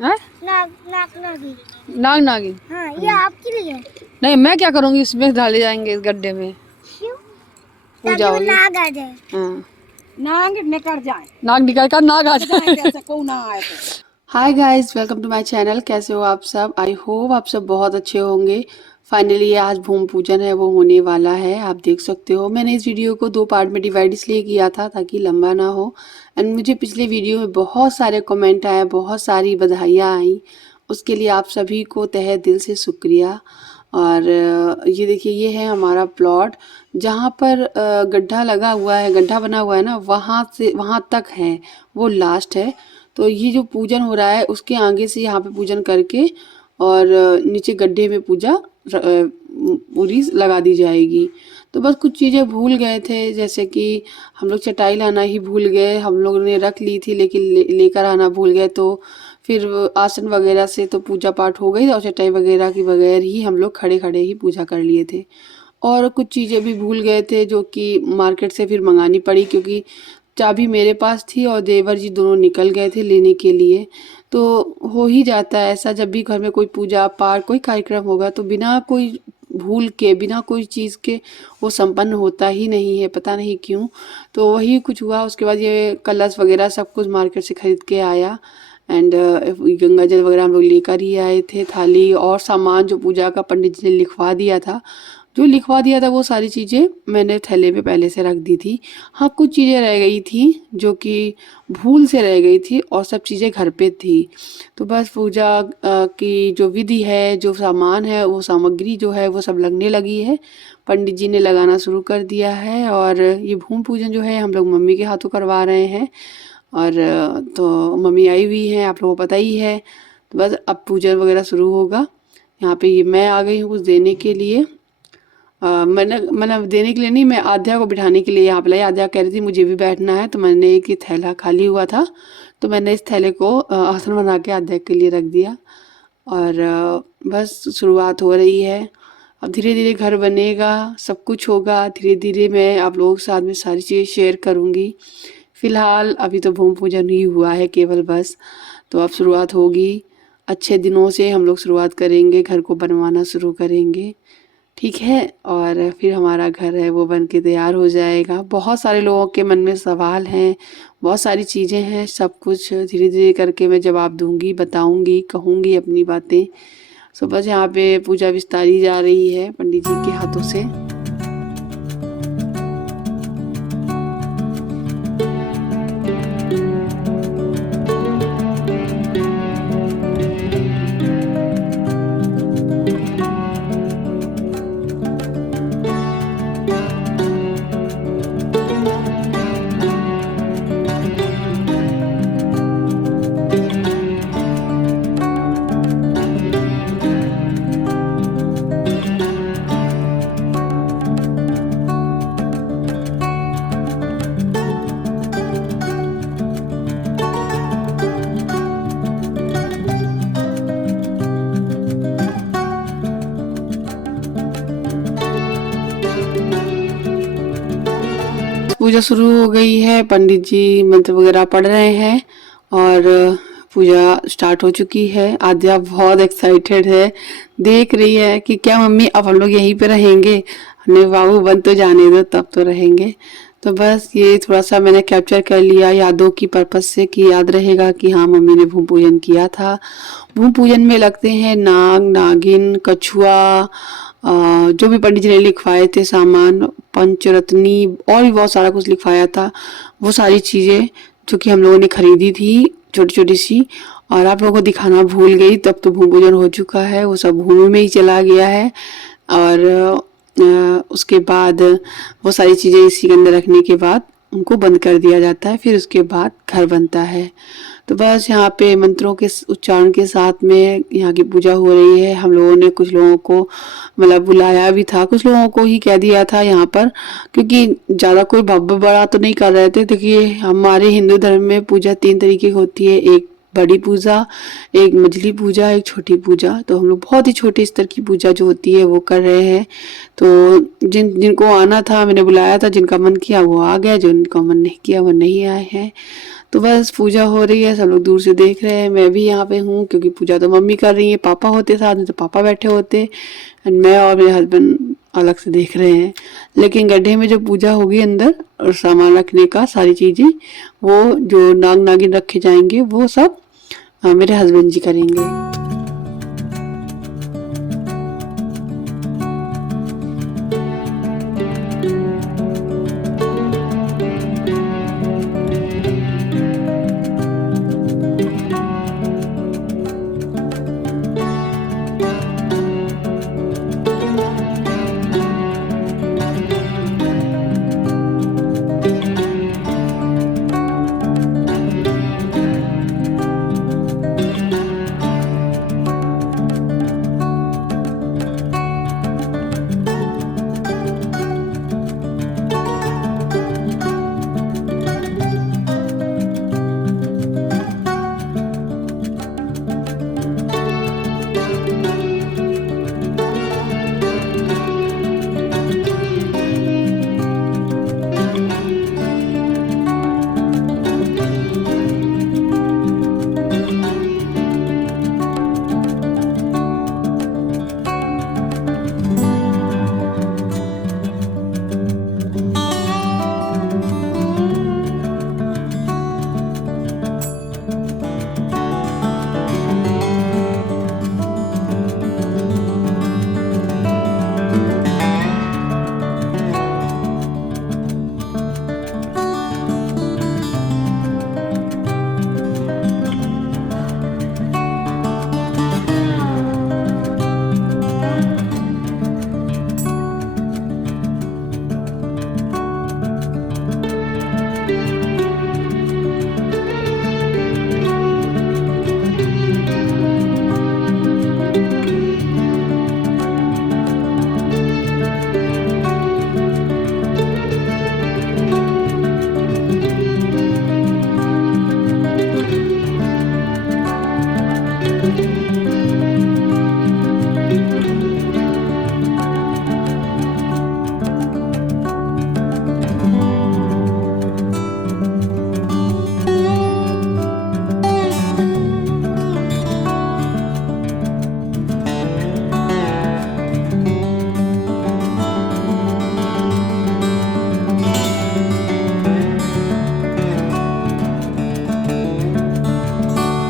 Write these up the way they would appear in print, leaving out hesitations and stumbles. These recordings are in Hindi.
है? नाग नाग नागी। नाग नागिन। हाँ, ये आपके लिए। नहीं, मैं क्या करूंगी, इसमें डाले जाएंगे इस गड्ढे में, क्यों? पूजा ताकि वो होगी। नाग आ जाए। हाँ, नाग निकल जाए, नाग निकल कर नाग आ जाए। जैसे को ना आए तो। Hi guys, welcome to my channel. कैसे हो आप सब? आई होप आप सब बहुत अच्छे होंगे। फाइनली आज भूमि पूजन है वो होने वाला है। आप देख सकते हो मैंने इस वीडियो को 2 पार्ट में डिवाइड इसलिए किया था ताकि लंबा ना हो। एंड मुझे पिछले वीडियो में बहुत सारे कमेंट आए, बहुत सारी बधाइयाँ आई, उसके लिए आप सभी को तहे दिल से शुक्रिया। और ये देखिए, ये है हमारा प्लॉट जहाँ पर गड्ढा लगा हुआ है, गड्ढा बना हुआ है ना, वहाँ से वहाँ तक है, वो लास्ट है। तो ये जो पूजन हो रहा है उसके आगे से यहाँ पे पूजन करके और नीचे गड्ढे में पूजा पूरी लगा दी जाएगी। तो बस कुछ चीज़ें भूल गए थे, जैसे कि हम लोग चटाई लाना ही भूल गए। हम लोग ने रख ली थी लेकिन लेकर आना भूल गए, तो फिर आसन वगैरह से तो पूजा पाठ हो गई और चटाई वगैरह की बगैर ही हम लोग खड़े खड़े ही पूजा कर लिए थे। और कुछ चीज़ें भी भूल गए थे जो कि मार्केट से फिर मंगानी पड़ी, क्योंकि चाबी मेरे पास थी और देवर जी दोनों निकल गए थे लेने के लिए। तो हो ही जाता है ऐसा, जब भी घर में कोई पूजा पाठ कोई कार्यक्रम होगा तो बिना कोई भूल के, बिना कोई चीज़ के वो संपन्न होता ही नहीं है, पता नहीं क्यों। तो वही कुछ हुआ। उसके बाद ये कलश वगैरह सब कुछ मार्केट से खरीद के आया। एंड गंगा जल वगैरह हम लोग लेकर ही आए थे, थाली और सामान जो पूजा का पंडित जी ने लिखवा दिया था, वो सारी चीज़ें मैंने थैले में पहले से रख दी थी। हाँ, कुछ चीज़ें रह गई थी जो कि भूल से रह गई थी और सब चीज़ें घर पे थी। तो बस पूजा की जो विधि है, जो सामान है, वो सामग्री जो है वो सब लगने लगी है। पंडित जी ने लगाना शुरू कर दिया है और ये भूमि पूजन जो है हम लोग मम्मी के हाथों करवा रहे हैं। और तो मम्मी आई हुई हैं, आप लोगों को पता ही है। तो बस अब पूजन वगैरह शुरू होगा। यहाँ पे ये मैं आ गई हूँ कुछ देने के लिए। मैंने देने के लिए नहीं, मैं आध्या को बिठाने के लिए यहाँ पे लाई। आध्या कह रही थी मुझे भी बैठना है, तो मैंने एक ये थैला खाली हुआ था तो मैंने इस थैले को आसन बना के आध्या के लिए रख दिया। और बस शुरुआत हो रही है। अब धीरे धीरे घर बनेगा, सब कुछ होगा, धीरे धीरे मैं आप लोगों के साथ में सारी चीज़ें शेयर करूँगी। फ़िलहाल अभी तो भूमि पूजन ही हुआ है केवल बस, तो अब शुरुआत होगी। अच्छे दिनों से हम लोग शुरुआत करेंगे, घर को बनवाना शुरू करेंगे, ठीक है। और फिर हमारा घर है वो बन के तैयार हो जाएगा। बहुत सारे लोगों के मन में सवाल हैं, बहुत सारी चीज़ें हैं, सब कुछ धीरे धीरे करके मैं जवाब दूंगी, बताऊंगी, कहूंगी अपनी बातें। सो बस यहाँ पे पूजा विस्तारी जा रही है पंडित जी के हाथों से। पूजा शुरू हो गई है, पंडित जी मंत्र वगैरह पढ़ रहे हैं और पूजा स्टार्ट हो चुकी है। आद्या बहुत एक्साइटेड है, देख रही है कि क्या मम्मी अब हम लोग यहीं पे रहेंगे? हमने बाबू बन तो जाने दो, तब तो रहेंगे। तो बस ये थोड़ा सा मैंने कैप्चर कर लिया यादों की पर्पज से, कि याद रहेगा कि हाँ मम्मी ने भूमि पूजन किया था। भूमि पूजन में लगते हैं नाग, नागिन, कछुआ, जो भी पंडित जी ने लिखवाए थे सामान, पंचरत्नी और भी बहुत सारा कुछ लिखवाया था, वो सारी चीज़ें जो कि हम लोगों ने खरीदी थी छोटी छोटी सी, और आप लोगों को दिखाना भूल गई। तब तो भूमि पूजन हो चुका है, वो सब भूमि में ही चला गया है। और उसके बाद वो सारी चीज़ें इसी के अंदर रखने के बाद उनको बंद कर दिया जाता है, फिर उसके बाद घर बनता है। तो बस यहाँ पे मंत्रों के उच्चारण के साथ में यहाँ की पूजा हो रही है। हम लोगों ने कुछ लोगों को मतलब बुलाया भी था, कुछ लोगों को ही कह दिया था यहाँ पर, क्योंकि ज़्यादा कोई भव्य बड़ा तो नहीं कर रहे थे। देखिए हमारे हिंदू धर्म में पूजा 3 तरीके की होती है, एक बड़ी पूजा, एक मंझली पूजा, एक छोटी पूजा। तो हम लोग बहुत ही छोटे स्तर की पूजा जो होती है वो कर रहे हैं। तो जिनको आना था मैंने बुलाया था, जिनका मन किया वो आ गया, जिनका मन नहीं किया वो नहीं आए हैं। तो बस पूजा हो रही है, सब लोग दूर से देख रहे हैं। मैं भी यहाँ पे हूँ क्योंकि पूजा तो मम्मी कर रही है, पापा होते साथ में तो पापा बैठे होते, एंड मैं और मेरे हस्बैंड अलग से देख रहे हैं। लेकिन गड्ढे में जो पूजा होगी अंदर और सामान रखने का सारी चीजें, वो जो नाग नागिन रखे जाएंगे वो सब मेरे हस्बैंड जी करेंगे।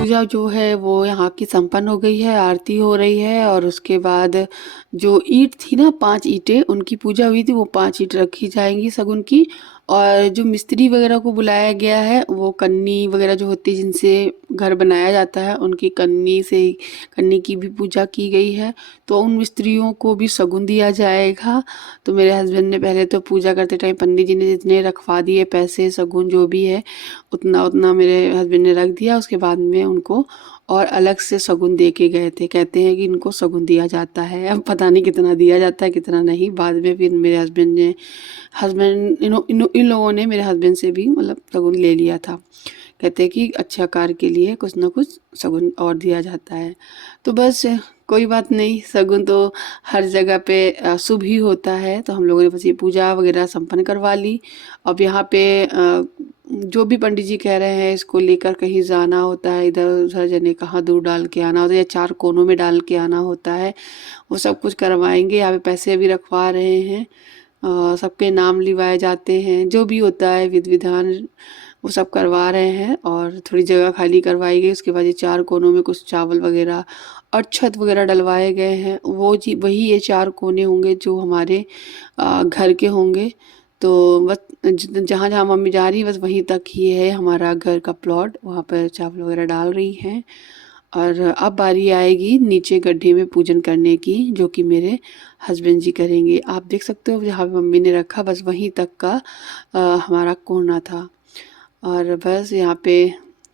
पूजा जो है वो यहाँ की संपन्न हो गई है, आरती हो रही है और उसके बाद जो ईंट थी ना 5 ईंटें उनकी पूजा हुई थी, वो 5 ईंट रखी जाएंगी शगुन की। और जो मिस्त्री वगैरह को बुलाया गया है वो कन्नी वगैरह जो होती है जिनसे घर बनाया जाता है उनकी कन्नी की भी पूजा की गई है। तो उन मिस्त्रियों को भी शगुन दिया जाएगा। तो मेरे हस्बैंड ने पहले तो पूजा करते टाइम पंडित जी ने जितने रखवा दिए पैसे शगुन जो भी है उतना उतना मेरे हस्बैंड ने रख दिया। उसके बाद में उनको और अलग से शगुन दे के गए थे। कहते हैं कि इनको शगुन दिया जाता है, अब पता नहीं कितना दिया जाता है कितना नहीं। बाद में फिर मेरे हस्बैंड इन लोगों ने मेरे हस्बैंड से भी मतलब शगुन ले लिया था। कहते हैं कि अच्छे कार्य के लिए कुछ ना कुछ शगुन और दिया जाता है। तो बस कोई बात नहीं, शगुन तो हर जगह पे शुभ ही होता है। तो हम लोगों ने बस ये पूजा वगैरह संपन्न करवा ली। अब यहाँ पे जो भी पंडित जी कह रहे हैं इसको लेकर कहीं जाना होता है, इधर उधर जने कहाँ दूर डाल के आना होता है या 4 कोनों में डाल के आना होता है, वो सब कुछ करवाएंगे। यहाँ पे पैसे भी रखवा रहे हैं, सबके नाम लिवाए जाते हैं, जो भी होता है विधि विधान वो सब करवा रहे हैं। और थोड़ी जगह खाली करवाई गई। उसके बाद ये 4 कोनों में कुछ चावल वगैरह और छत वगैरह डलवाए गए हैं। वही ये 4 कोने होंगे जो हमारे घर के होंगे। तो बस जहाँ जहाँ मम्मी जा रही है बस वहीं तक ही है हमारा घर का प्लॉट, वहाँ पर चावल वगैरह डाल रही हैं। और अब बारी आएगी नीचे गड्ढे में पूजन करने की, जो कि मेरे हस्बैंड जी करेंगे। आप देख सकते हो जहाँ पे मम्मी ने रखा बस वहीं तक का हमारा कोना था। और बस यहाँ पे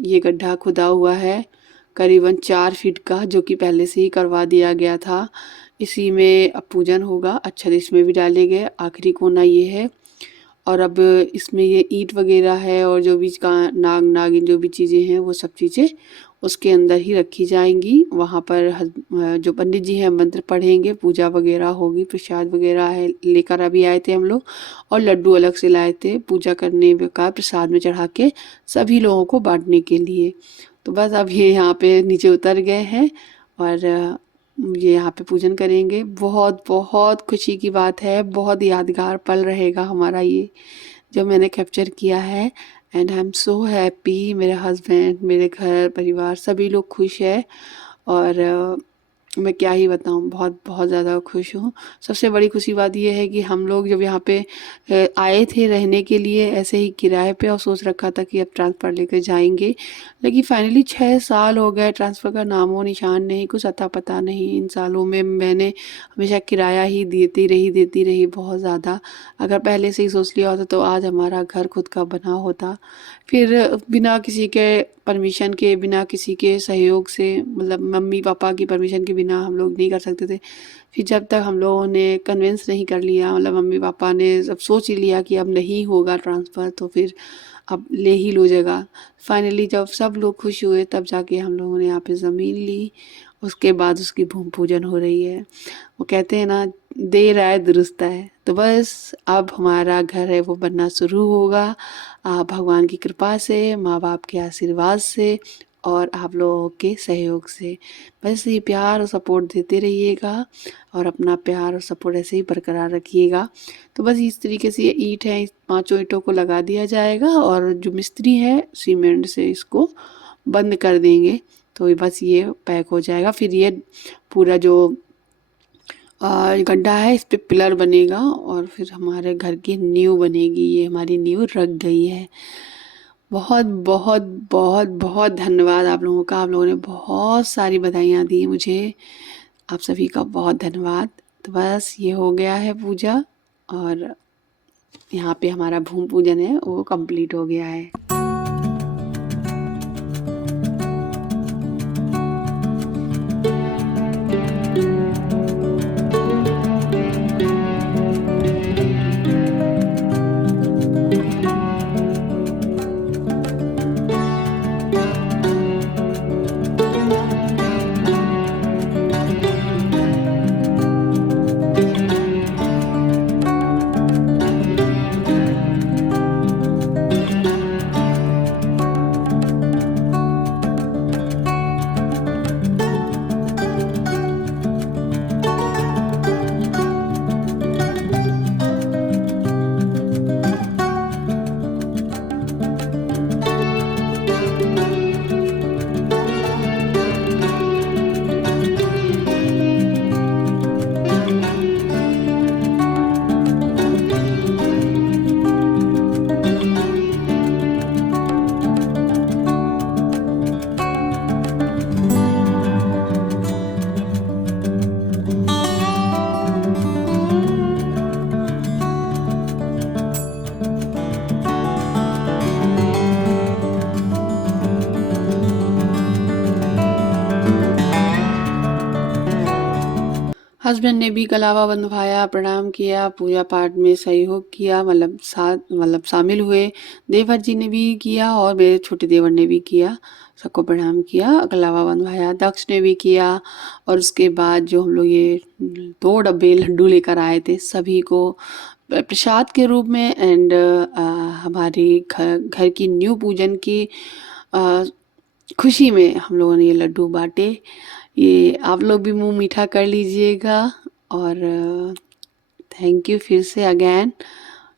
ये गड्ढा खुदा हुआ है करीबन 4 फीट का, जो कि पहले से ही करवा दिया गया था। इसी में अब पूजन होगा, अक्षत इसमें भी डाले गए। आखिरी कोना ये है और अब इसमें ये ईंट वगैरह है और जो भी नागिन जो भी चीज़ें हैं वो सब चीज़ें उसके अंदर ही रखी जाएंगी। वहाँ पर जो पंडित जी हैं मंत्र पढ़ेंगे, पूजा वगैरह होगी, प्रसाद वगैरह है लेकर अभी आए थे हम लोग, और लड्डू अलग से लाए थे पूजा करने का, प्रसाद में चढ़ा के सभी लोगों को बांटने के लिए। तो बस अब ये यहाँ पे नीचे उतर गए हैं और ये यहाँ पे पूजन करेंगे। बहुत बहुत खुशी की बात है, बहुत यादगार पल रहेगा हमारा ये जो मैंने कैप्चर किया है। And I am so happy, मेरे हस्बैंड, मेरे घर परिवार सभी लोग खुश है। और मैं क्या ही बताऊं, बहुत बहुत ज़्यादा खुश हूँ। सबसे बड़ी खुशी बात यह है कि हम लोग जब यहाँ पे आए थे रहने के लिए ऐसे ही किराए पे, और सोच रखा था कि अब ट्रांसफ़र लेकर जाएंगे, लेकिन फाइनली 6 साल हो गए, ट्रांसफ़र का नामो निशान नहीं, कुछ अता पता नहीं। इन सालों में मैंने हमेशा किराया ही देती रही बहुत ज़्यादा। अगर पहले से ही सोच लिया होता तो आज हमारा घर खुद का बना होता। फिर बिना किसी के परमिशन के, बिना किसी के सहयोग से, मतलब मम्मी पापा की परमिशन के बिना हम लोग नहीं कर सकते थे। फिर जब तक हम लोगों ने कन्विंस नहीं कर लिया, मतलब मम्मी पापा ने जब सोच ही लिया कि अब नहीं होगा ट्रांसफ़र, तो फिर अब ले ही लो जगह। फाइनली जब सब लोग खुश हुए तब जाके हम लोगों ने यहाँ पे ज़मीन ली। उसके बाद उसकी भूमि पूजन हो रही है। वो कहते हैं ना, देर आए दुरुस्त आए। तो बस अब हमारा घर है वो बनना शुरू होगा, भगवान की कृपा से, माँ बाप के आशीर्वाद से और आप लोगों के सहयोग से। बस ये प्यार और सपोर्ट देते रहिएगा और अपना प्यार और सपोर्ट ऐसे ही बरकरार रखिएगा। तो बस इस तरीके से ये ईंट है, इस 5 ईंटों को लगा दिया जाएगा और जो मिस्त्री है सीमेंट से इसको बंद कर देंगे। तो ये बस ये पैक हो जाएगा। फिर ये पूरा जो गड्ढा है इस पे पिलर बनेगा और फिर हमारे घर की नींव बनेगी। ये हमारी नींव रख गई है। बहुत बहुत बहुत बहुत धन्यवाद आप लोगों का। आप लोगों ने बहुत सारी बधाइयाँ दी मुझे, आप सभी का बहुत धन्यवाद। तो बस ये हो गया है पूजा और यहाँ पे हमारा भूमि पूजन है वो कंप्लीट हो गया है। हस्बैंड ने भी कलावा बंधवाया, प्रणाम किया, पूजा पाठ में सहयोग किया, मतलब शामिल हुए। देवर जी ने भी किया और मेरे छोटे देवर ने भी किया, सबको प्रणाम किया, कलावा बंधवाया। दक्ष ने भी किया और उसके बाद जो हम लोग ये 2 डब्बे लड्डू लेकर आए थे सभी को प्रसाद के रूप में एंड हमारी घर की न्यू पूजन की खुशी में हम लोगों ने ये लड्डू बांटे। ये आप लोग भी मुंह मीठा कर लीजिएगा और थैंक यू फिर से अगेन।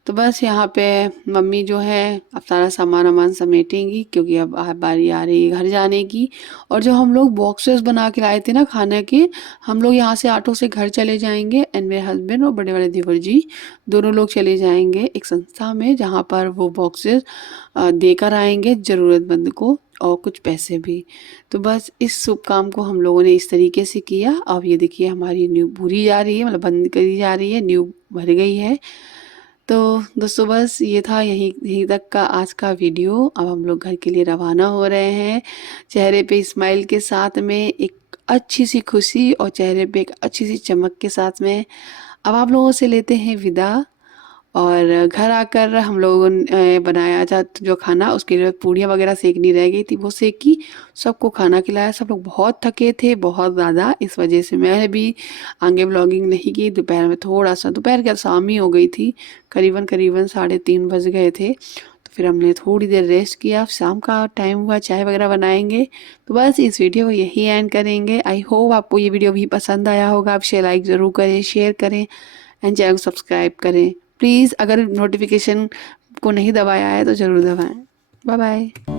तो बस यहाँ पे मम्मी जो है अब सारा सामान समेटेंगी क्योंकि अब बारी आ रही है घर जाने की। और जो हम लोग बॉक्सेस बना के लाए थे ना खाने के, हम लोग यहाँ से ऑटो से घर चले जाएंगे एंड मेरे हस्बैंड और बड़े वाले देवर जी दोनों लोग चले जाएंगे एक संस्था में जहाँ पर वो बॉक्सेस देकर आएंगे ज़रूरतमंद को और कुछ पैसे भी। तो बस इस शुभ काम को हम लोगों ने इस तरीके से किया। अब ये देखिए हमारी नींव भूरी जा रही है, मतलब बंद करी जा रही है, नींव भर गई है। तो दोस्तों बस ये था यहीं तक का आज का वीडियो। अब हम लोग घर के लिए रवाना हो रहे हैं, चेहरे पे स्माइल के साथ में, एक अच्छी सी खुशी और चेहरे पे एक अच्छी सी चमक के साथ में। अब आप लोगों से लेते हैं विदा और घर आकर हम लोगों ने बनाया था जो खाना, उसके लिए पूड़ियाँ वगैरह सेकनी रह गई थी, वो सेकी, सबको खाना खिलाया। सब लोग बहुत थके थे, बहुत ज़्यादा, इस वजह से मैं भी आगे व्लॉगिंग नहीं की। दोपहर में थोड़ा सा, दोपहर क्या शाम ही हो गई थी, करीबन 3:30 बज गए थे। तो फिर हमने थोड़ी देर रेस्ट किया, शाम का टाइम हुआ, चाय वगैरह बनाएंगे। तो बस इस वीडियो को यही एंड करेंगे। आई होप आपको ये वीडियो भी पसंद आया होगा। आप लाइक ज़रूर करें, शेयर करें एंड चैनल को सब्सक्राइब करें प्लीज़। अगर नोटिफिकेशन को नहीं दबाया है तो ज़रूर दबाएं। Bye bye.